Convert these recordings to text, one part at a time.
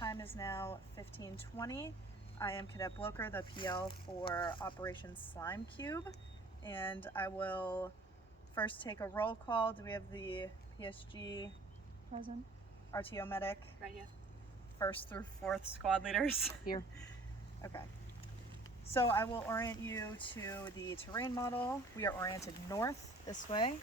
time is now 15:20. I am Cadet Bloker, the PL for Operation Slime Cube, and I will first take a roll call. Do we have the PSG present? RTO medic? Right, yeah. First through fourth squad leaders? Here. Okay. So I will orient you to the terrain model. We are oriented north, this way.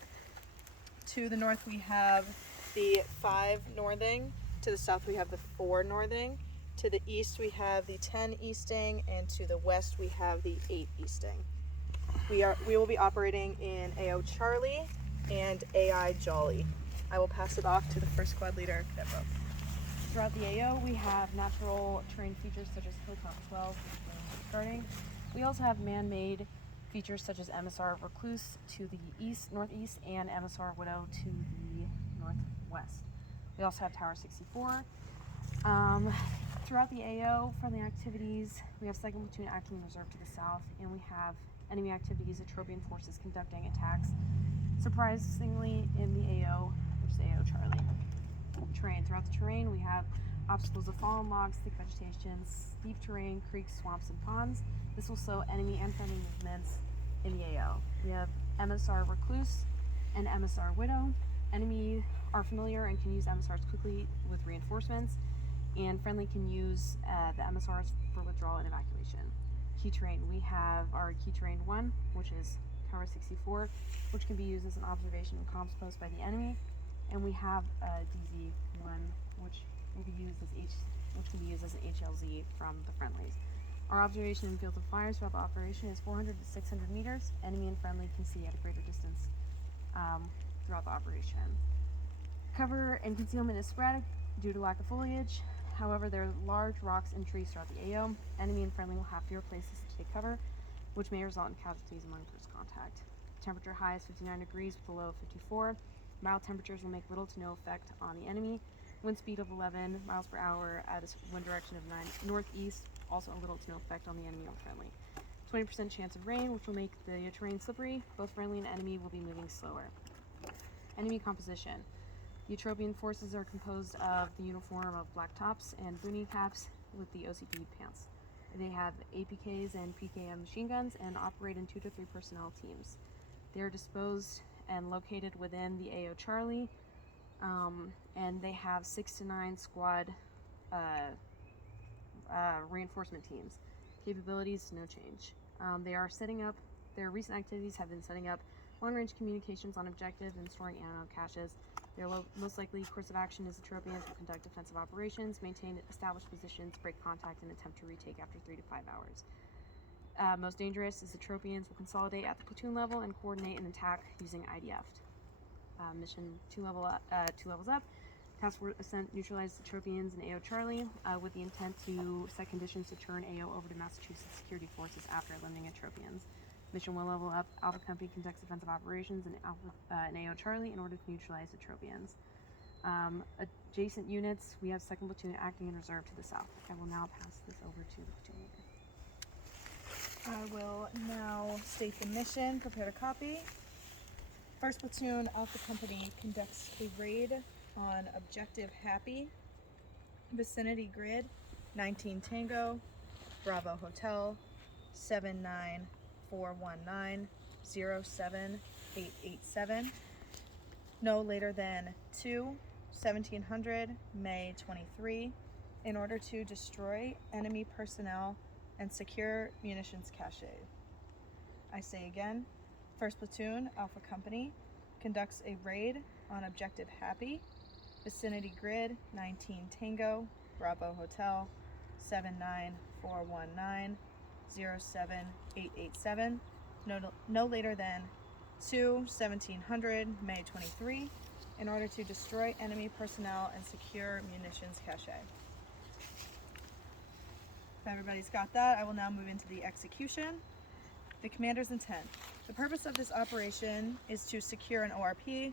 To the north we have the 5 northing. To the south we have the 4 northing. To the east we have the 10 easting, and to the west we have the 8 easting. We will be operating in AO Charlie and AI Jolly. I will pass it off to the first squad leader, Cadet Bo. Throughout the AO, we have natural terrain features such as Hilltop 12, which we're starting. We also have man-made features such as MSR Recluse to the east, northeast, and MSR Widow to the northwest. We also have Tower 64. Throughout the AO, friendly activities, we have 2nd Platoon acting in reserve to the south, and we have enemy activities, Atropian forces conducting attacks, surprisingly, in the AO, which is AO Charlie. Terrain. Throughout the terrain, we have obstacles of fallen logs, thick vegetation, steep terrain, creeks, swamps, and ponds. This will slow enemy and friendly movements in the AO. We have MSR Recluse and MSR Widow. Enemy are familiar and can use MSRs quickly with reinforcements, and friendly can use the MSRs for withdrawal and evacuation. Key terrain. We have our key terrain 1, which is Tower 64, which can be used as an observation and comms post by the enemy. And we have DZ1, which can be used as an HLZ from the friendlies. Our observation and field of fire throughout the operation is 400 to 600 meters. Enemy and friendly can see at a greater distance throughout the operation. Cover and concealment is sporadic due to lack of foliage. However, there are large rocks and trees throughout the AO. Enemy and friendly will have fewer places to take cover, which may result in casualties among first contact. Temperature high is 59 degrees with a low of 54. Mild temperatures will make little to no effect on the enemy. Wind speed of 11 miles per hour at a wind direction of 9 northeast, also a little to no effect on the enemy or friendly. 20% chance of rain, which will make the terrain slippery. Both friendly and enemy will be moving slower. Enemy composition. The Atropian forces are composed of the uniform of black tops and boonie caps with the OCP pants. They have APKs and PKM machine guns and operate in 2 to 3 personnel teams. They are disposed and located within the AO Charlie, and they have 6 to 9 squad reinforcement teams. Capabilities, no change. Their recent activities have been setting up long-range communications on objectives and storing ammo caches. Their most likely course of action is the Tropians will conduct defensive operations, maintain established positions, break contact, and attempt to retake after 3 to 5 hours. Most dangerous is the Tropians will consolidate at the platoon level and coordinate an attack using IDF. Mission 2 levels up. Task Force Ascent neutralize the Tropians in AO Charlie with the intent to set conditions to turn AO over to Massachusetts security forces after eliminating Tropians. Mission 1 level up. Alpha Company conducts defensive operations in AO Charlie in order to neutralize the Tropians. Adjacent units, we have 2nd Platoon acting in reserve to the south. I will now pass this over to the platoon leader. I will now state the mission. Prepare to copy. 1st Platoon Alpha Company conducts a raid on Objective Happy, Vicinity Grid, 19 Tango, Bravo Hotel, 79419-07887, no later than 2/1700 May 23, in order to destroy enemy personnel and secure munitions cache. I say again, 1st Platoon Alpha Company conducts a raid on Objective Happy, Vicinity Grid, 19 Tango, Bravo Hotel, 79419-07887, no later than 2/1700 May 23, in order to destroy enemy personnel and secure munitions cache. If everybody's got that, I will now move into the execution. The commander's intent. The purpose of this operation is to secure an ORP,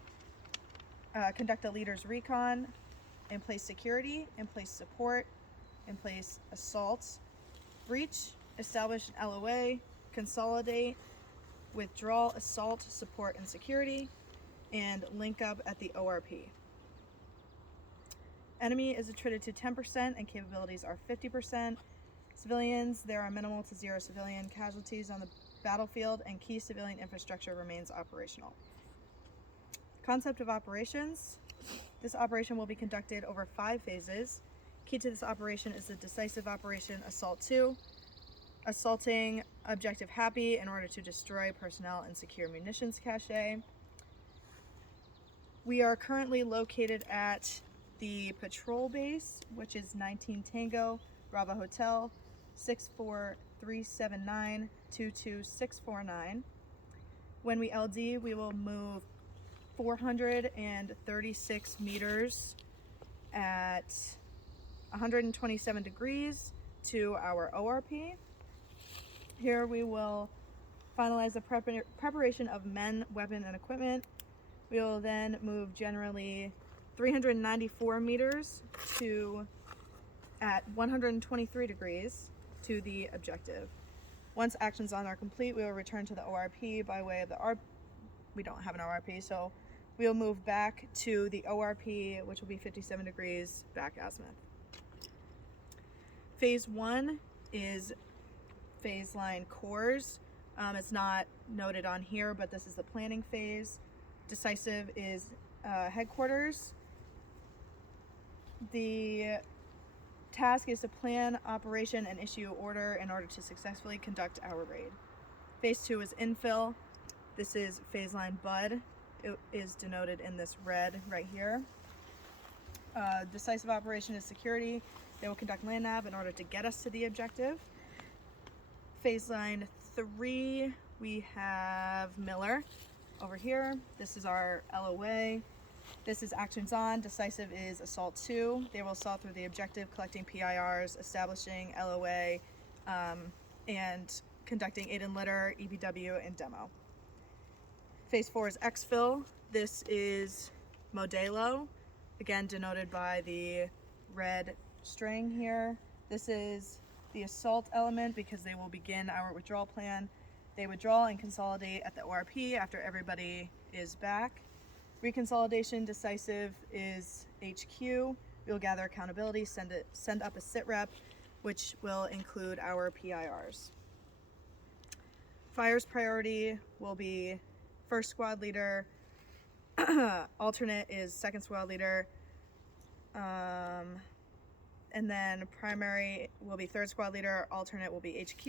conduct a leader's recon, in place security, in place support, in place assaults, breach, establish an LOA, consolidate, withdraw, assault, support, and security, and link up at the ORP. Enemy is attrited to 10% and capabilities are 50%. Civilians, there are minimal to 0 civilian casualties on the battlefield and key civilian infrastructure remains operational. Concept of operations. This operation will be conducted over 5 phases. Key to this operation is the decisive operation Assault 2, assaulting objective Happy in order to destroy personnel and secure munitions cache. We are currently located at the patrol base, which is 19 Tango, Bravo Hotel, 64379-22649. When we LD, we will move 436 meters at 127 degrees to our ORP. Here we will finalize the preparation of men, weapon, and equipment. We will then move generally 394 meters at 123 degrees to the objective. Once actions on are complete, we will return to the ORP by way of the we don't have an ORP, so we will move back to the ORP, which will be 57 degrees back azimuth. Phase 1 is phase line cores. It's not noted on here, but this is the planning phase. Decisive is headquarters. The task is to plan operation and issue order in order to successfully conduct our raid. Phase 2 is infill. This is phase line Bud. It is denoted in this red right here. Decisive operation is security. They will conduct land nav in order to get us to the objective. Phase line 3, we have Miller over here. This is our LOA. This is actions on. Decisive is assault 2. They will assault through the objective, collecting PIRs, establishing LOA, and conducting aid and litter, EBW, and demo. Phase 4 is exfil. This is Modelo, again denoted by the red string here. This is the assault element because they will begin our withdrawal plan. They withdraw and consolidate at the ORP after everybody is back. Reconsolidation decisive is HQ. We will gather accountability, send up a sit rep, which will include our PIRs. Fire's priority will be first squad leader, alternate is second squad leader, and then primary will be third squad leader, alternate will be HQ,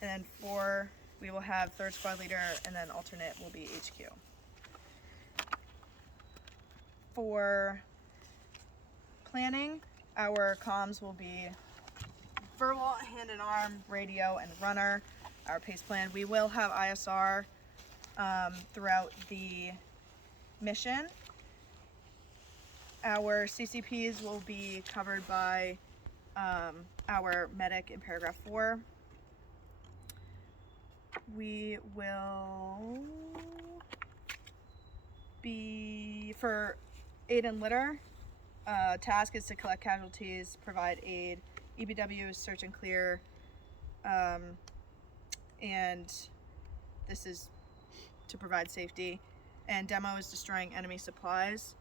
and then 4 we will have third squad leader and then alternate will be HQ. For planning, our comms will be verbal, hand and arm, radio, and runner. Our pace plan, we will have ISR throughout the mission. Our CCPs will be covered by our medic in paragraph 4. We will be, for aid and litter, task is to collect casualties, provide aid, EBW is search and clear, and this is to provide safety, and demo is destroying enemy supplies.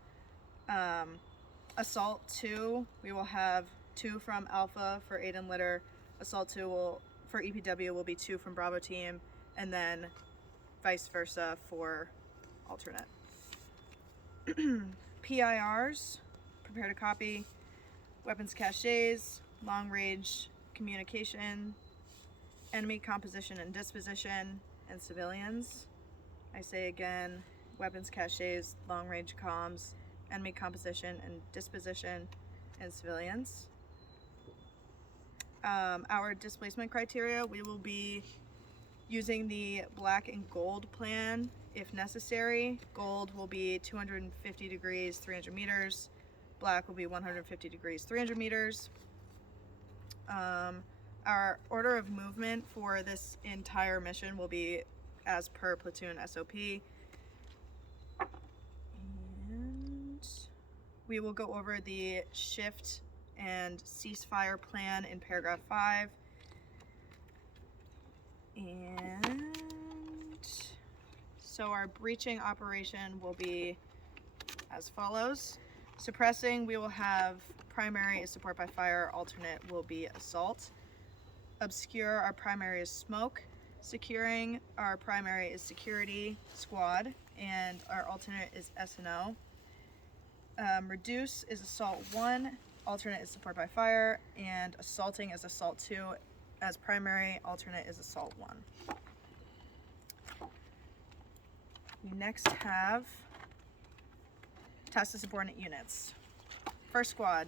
Assault 2, we will have 2 from Alpha for aid and litter. Assault 2 will, for EPW, will be 2 from Bravo team, and then vice versa for alternate. PIRs, prepare to copy, weapons caches, long range communication, enemy composition and disposition, and civilians. I say again, weapons caches, long range comms, enemy composition and disposition, and civilians. Our displacement criteria, we will be using the black and gold plan if necessary. Gold will be 250 degrees, 300 meters. Black will be 150 degrees, 300 meters. Our order of movement for this entire mission will be as per platoon SOP. And we will go over the shift and ceasefire plan in paragraph 5. And so our breaching operation will be as follows. Suppressing, we will have primary is support by fire, alternate will be assault. Obscure, our primary is smoke. Securing, our primary is security squad, and our alternate is S&O. Reduce is assault 1, alternate is support by fire, and assaulting is assault 2 as primary, alternate is assault 1. We next have task to subordinate units. First squad,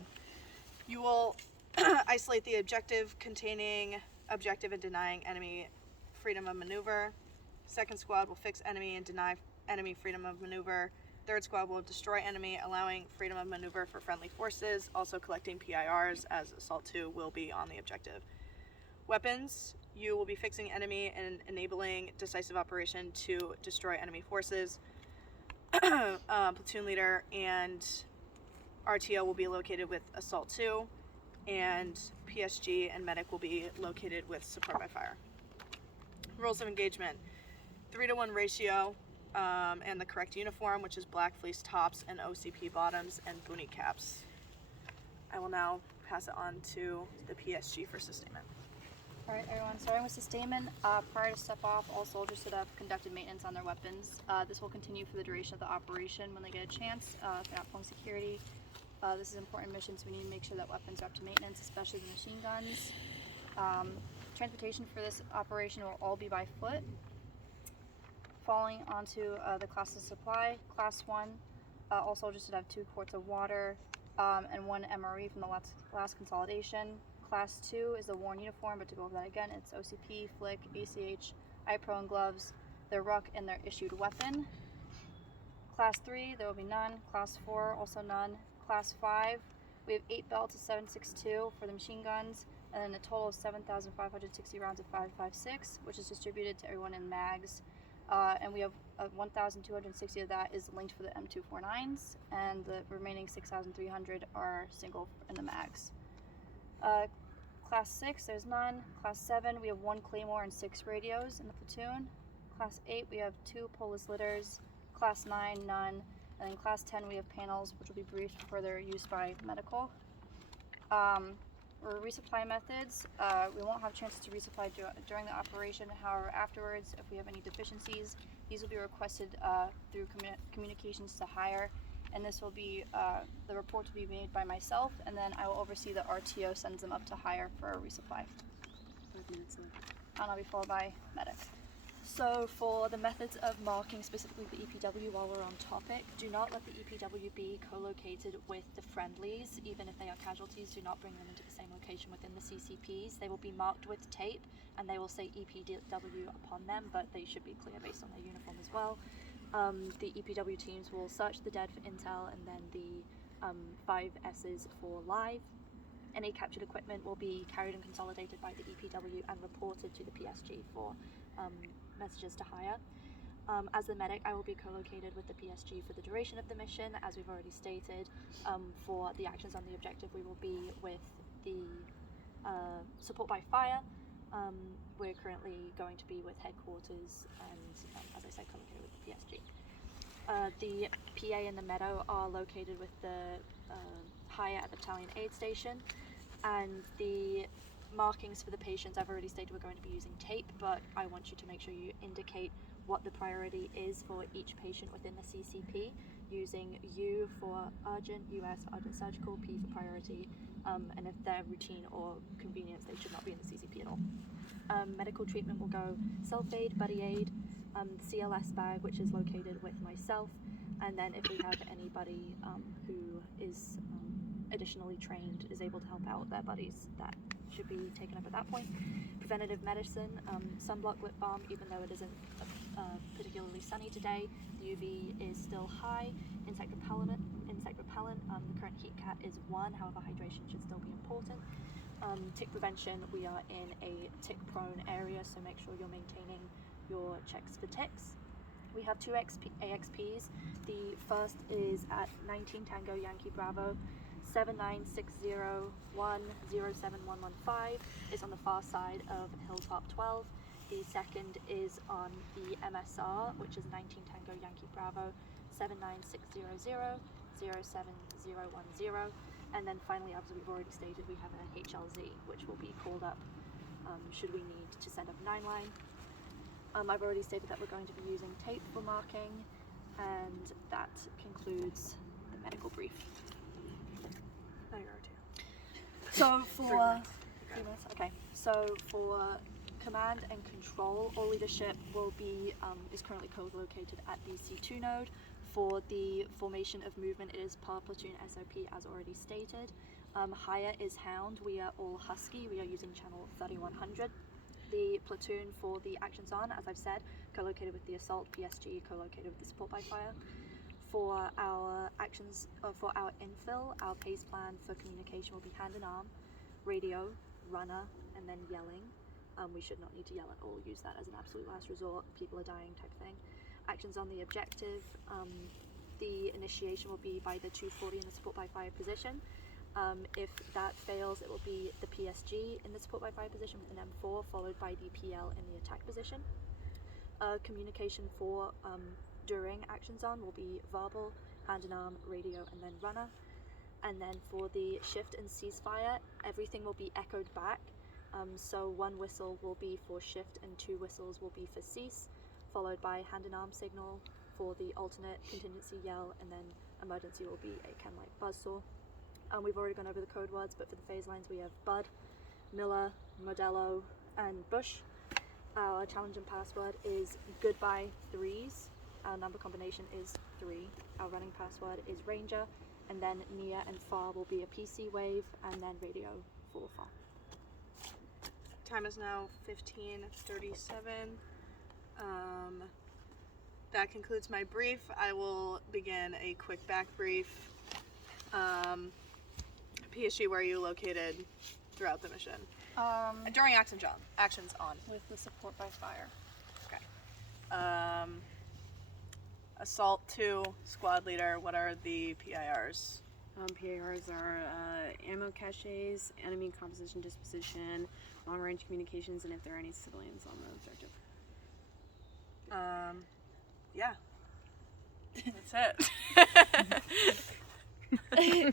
you will isolate the objective containing objective and denying enemy freedom of maneuver. Second squad will fix enemy and deny enemy freedom of maneuver. Third squad will destroy enemy, allowing freedom of maneuver for friendly forces, also collecting PIRs as Assault 2 will be on the objective. Weapons, you will be fixing enemy and enabling decisive operation to destroy enemy forces. Platoon leader and RTO will be located with Assault 2, and PSG and medic will be located with support by fire. Rules of engagement, 3-to-1 ratio, and the correct uniform, which is black fleece tops and OCP bottoms and boonie caps. I will now pass it on to the PSG for sustainment. Alright everyone, starting with sustainment, prior to step off, all soldiers should have conducted maintenance on their weapons. This will continue for the duration of the operation when they get a chance, if they're not pulling security. This is an important mission, so we need to make sure that weapons are up to maintenance, especially the machine guns. Transportation for this operation will all be by foot. Falling onto the class of supply, class 1, all soldiers should have 2 quarts of water and 1 MRE from the last consolidation. Class 2 is the worn uniform, but to go over that again, it's OCP, Flick, ACH, iPro and gloves, their ruck, and their issued weapon. Class 3, there will be none. Class 4, also none. Class 5, we have 8 belts of 7.62 for the machine guns, and then a total of 7,560 rounds of 5.56, which is distributed to everyone in mags. And we have 1,260 of that is linked for the M249s, and the remaining 6,300 are single in the mags. Class 6, there's none. Class 7, we have 1 claymore and 6 radios in the platoon. Class 8, we have 2 Polis litters. Class 9, none. And in Class 10, we have panels, which will be briefed for their use by medical. For resupply methods, we won't have chances to resupply during the operation. However, afterwards, if we have any deficiencies, these will be requested through communications to hire, and this will be, the report will be made by myself, and then I will oversee the RTO sends them up to hire for a resupply. 5 minutes left. And I'll be followed by medic. So for the methods of marking, specifically the EPW, while we're on topic, do not let the EPW be co-located with the friendlies. Even if they are casualties, do not bring them into the same location within the CCPs. They will be marked with tape and they will say EPW upon them, but they should be clear based on their uniform as well. The EPW teams will search the dead for intel, and then the 5 S's for live. Any captured equipment will be carried and consolidated by the EPW and reported to the PSG for messages to hire. As the medic, I will be co-located with the PSG for the duration of the mission. As we've already stated, for the actions on the objective, we will be with the support by fire. We're currently going to be with headquarters and, as I said, co-located with the PSG. The PA and the Meadow are located with the hire at the battalion aid station, and the markings for the patients, I've already stated we're going to be using tape, but I want you to make sure you indicate what the priority is for each patient within the CCP, using U for urgent, US for urgent surgical, P for priority, and if they're routine or convenience, they should not be in the CCP at all. Medical treatment will go self-aid, buddy aid, CLS bag, which is located with myself, and then if we have anybody who is additionally trained, is able to help out their buddies, that should be taken up at that point. Preventative medicine, sunblock lip balm, even though it isn't particularly sunny today, the UV is still high. Insect repellent, the current heat cat is 1, however hydration should still be important. Tick prevention, we are in a tick prone area, so make sure you're maintaining your checks for ticks. We have 2 AXPs. The first is at 19 Tango Yankee Bravo, 7960107115 is on the far side of Hilltop 12. The second is on the MSR, which is 19 Tango Yankee Bravo, 79600 07010. And then finally, as we've already stated, we have a HLZ, which will be called up should we need to send up 9-line. I've already stated that we're going to be using tape for marking, and that concludes the medical brief. There you are too. So for 3 minutes. 3 minutes, okay. So for command and control, all leadership will be is currently co-located at the C2 node. For the formation of movement, it is per platoon SOP as already stated. Higher is Hound. We are all Husky. We are using channel 3100. The platoon for the actions on, as I've said, co-located with the assault, PSG co-located with the support by fire. For our actions, for our infill, our pace plan for communication will be hand and arm, radio, runner, and then yelling. We should not need to yell at all, use that as an absolute last resort, people are dying type thing. Actions on the objective, the initiation will be by the 240 in the support by fire position. If that fails, it will be the PSG in the support by fire position with an M4, followed by the PL in the attack position. Communication for during actions on will be verbal, hand and arm, radio, and then runner. And then for the shift and ceasefire, everything will be echoed back. So 1 whistle will be for shift and 2 whistles will be for cease, followed by hand and arm signal for the alternate contingency yell, and then emergency will be a Ken-like buzzsaw. We've already gone over the code words, but for the phase lines we have Bud, Miller, Modelo, and Bush. Our challenge and password is goodbye 3s. Our number combination is 3. Our running password is Ranger, and then near and far will be a PC wave, and then radio for far. Time is now 15:37. That concludes my brief. I will begin a quick back brief. PSG, where are you located throughout the mission? During actions on. With the support by fire. Okay. Assault 2, squad leader, what are the PIRs? PARs are ammo caches, enemy composition disposition, long-range communications, and if there are any civilians on the objective. Yeah. That's it. Yeah.